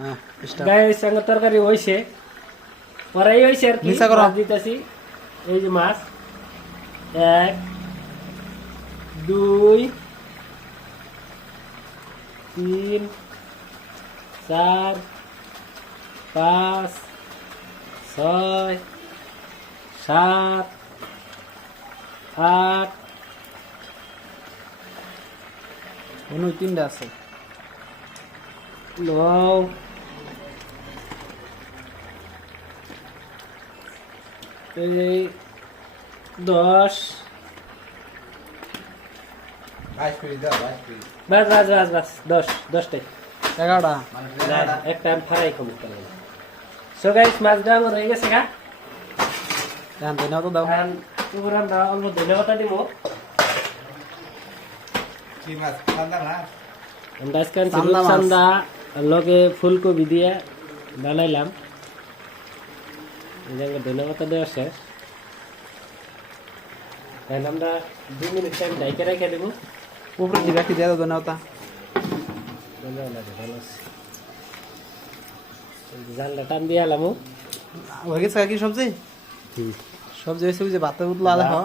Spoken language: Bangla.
হ্যাঁ গাইস সঙ্গে তরকারি হইছে পরেই হইছে আর কি নিচা করো। মাছ দিতেছি এই যে মাছ 1 2 3 4 5 6 7 8 অন্য তিনটা আছে 9 এই 10 বাস 10টাই 11টা একটা আমি ফ্রাই কম করলাম সো গাইস মাছটা আমার হয়ে গেছে গা এখন ধনিয়া তো দাও এখন উপরে আমরা অল্প ধনেপাতা দিব আমরা আজকে আনছি চান্দা মাছ। রূপচান্দা আর লগে ফুলকপি দিয়ে বানাইলাম এই যে ধনেপাতা দেওয়া শেষ এখন আমরা 2 মিনিট টাইম ঢাইকে রেখে দেবো উপরে দিকে কি দিয়ে দাও ধনিয়া পাতা জানলা টান দিয়ে এলাম হয়ে গেছে কি সবজি সবজি হয়েছে ওই যে ভাতে উঠলো আলাদা